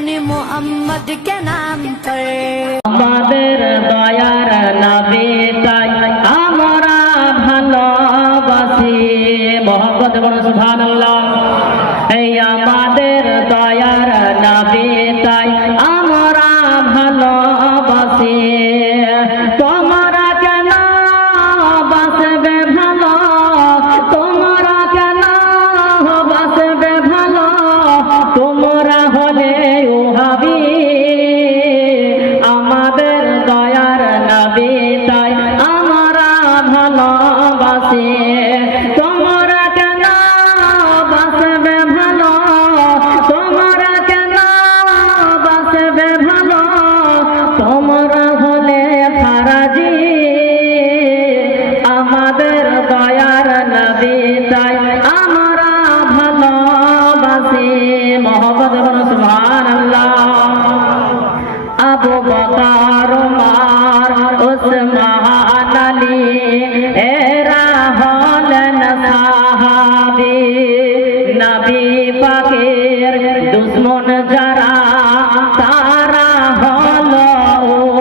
अपने मोहम्मद के नाम पर। আমাদের দয়ার নবী তাই আমরা ভালোবাসি মোহাম্মদ সুবহানাল্লাহ। এই আমাদের দয়ার নবী তাই আমরা ভালোবাসি। তোমরা কেন বাসবে ভালো, তোমরা কেন বাসবে ভালো, তোমরা হলে ওহাবি। আমাদের দয়ার নবী তাই আমরা ভালোবাসি। তোমরা কেন বাসবে ভালো, তোমরা কেন বাসবে ভালো, তোমরা হলে ফারাজি। আমাদের দয়ার নবী তাই আমরা ভালোবাসি মোহাম্মদ সুবহানাল্লাহ। আবু বকর উমর উসমান আলী এরা হলেন সাহাবী। নবী পাকের দুশমন যারা তারা হলো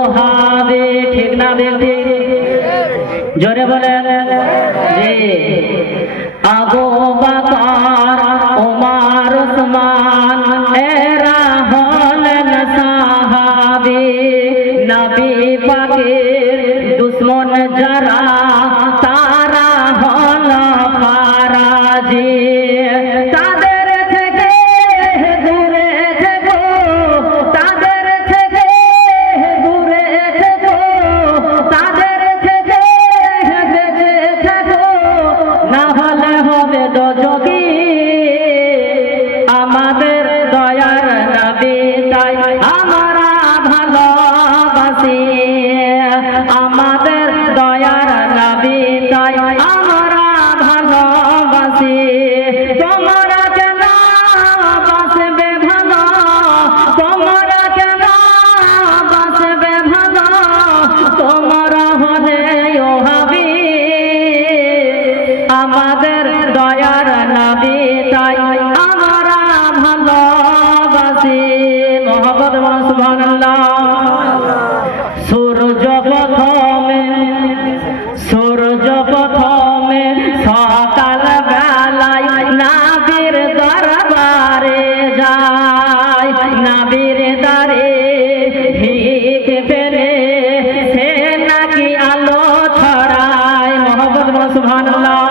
ওহাবী। ঠিক না বেটি? জোরে বলেন জি। আবু বকর উমর উসমান এরা হলেন সাহাবী। নবী পাকের দুশমন যারা তারা হলো ফারাজি। তাদের থেকে দূরে থেকো, তাদের থেকে দূরে থেকো, তাদের থেকে বেঁচে থেকো, না হলে হবে দোজখী। আমাদের দয়ার নবী তাই আমরা ভালোবাসি। আমাদের দয়ার নবী তাই আমরা ভালোবাসি। তোমরা কেন বাসবে ভালো, তোমরা কেন বাসবে ভালো, তোমরা হলে ওহাবী। আমাদের দয়ার নবী তাই আমরা ভালোবাসি মোহাম্মদ সুবহানাল্লাহ। সূর্য প্রথমে, সূর্য প্রথমে সকাল বেলায় নবীর দরবারে যায়। নবীর দ্বারে ভিক ফেলে সে নাকি আলো ছড়ায় মোহাম্মদ সুবহানাল্লাহ।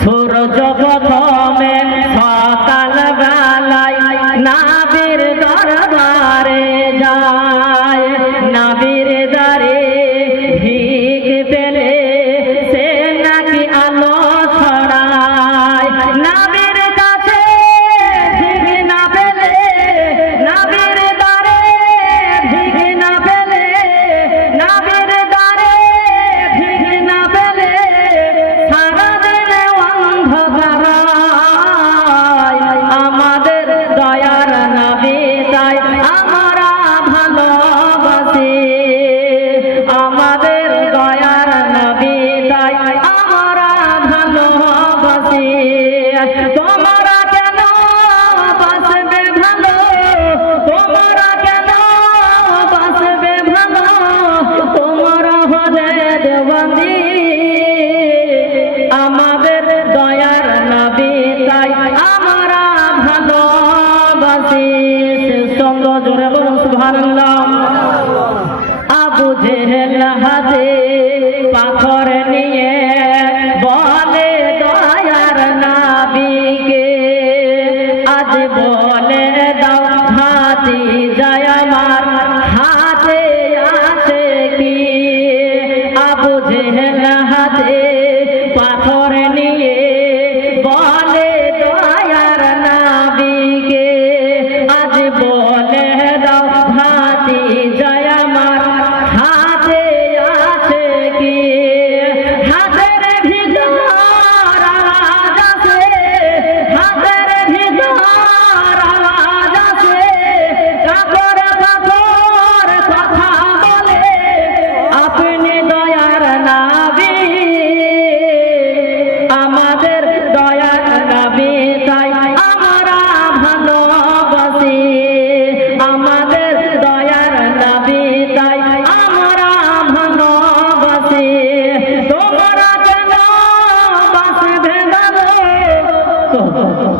সূর্য প্রথমে সকাল বেলায় নবীর দরবারে যায়। নবীর দ্বারে ভিক পেলে সে নাকি আলো ছড়ায়। নবীর কাছে ভিক না পেলে, নবীর দ্বারে ভিক না পেলে, নবীর দ্বারে ভিক না পেলে সারাদিন অন্ধকার। আমাদের দয়ার নবী তাই আমরা ভালোবাসি। আমাদের দয়ার নবী তাই আমরা ভালোবাসি। তোমরা কেন বাসবে ভালো, তোমরা কেন বাসবে ভালো, তোমরা হলে দেওয়ানি। আমাদের দয়ার নবী তাই আমরা ভালোবাসি। সঙ্গ জোরে বলুন সুবহানাল্লাহ। আবু জেহেল হাতে পাথর নিয়ে বলে দয়ার নবীকে, আজ বলে দাও হাতি যায় আমার হাতে আছে কি। আবু জেহেল হাতে পাথর নিয়ে বলে দয়ার নবীকে, আজ বলে দাও হাতি যায় আমার হাতে আছে কি। হাতের ভিতর আওয়াজ আছে, হাতের ভিতর আওয়াজ আছে, কাপড় কাপড় কথা বলে আপনি দয়ার নবী। আমাদের দয়ার নবী তাই আমরা ভালোবাসি। কত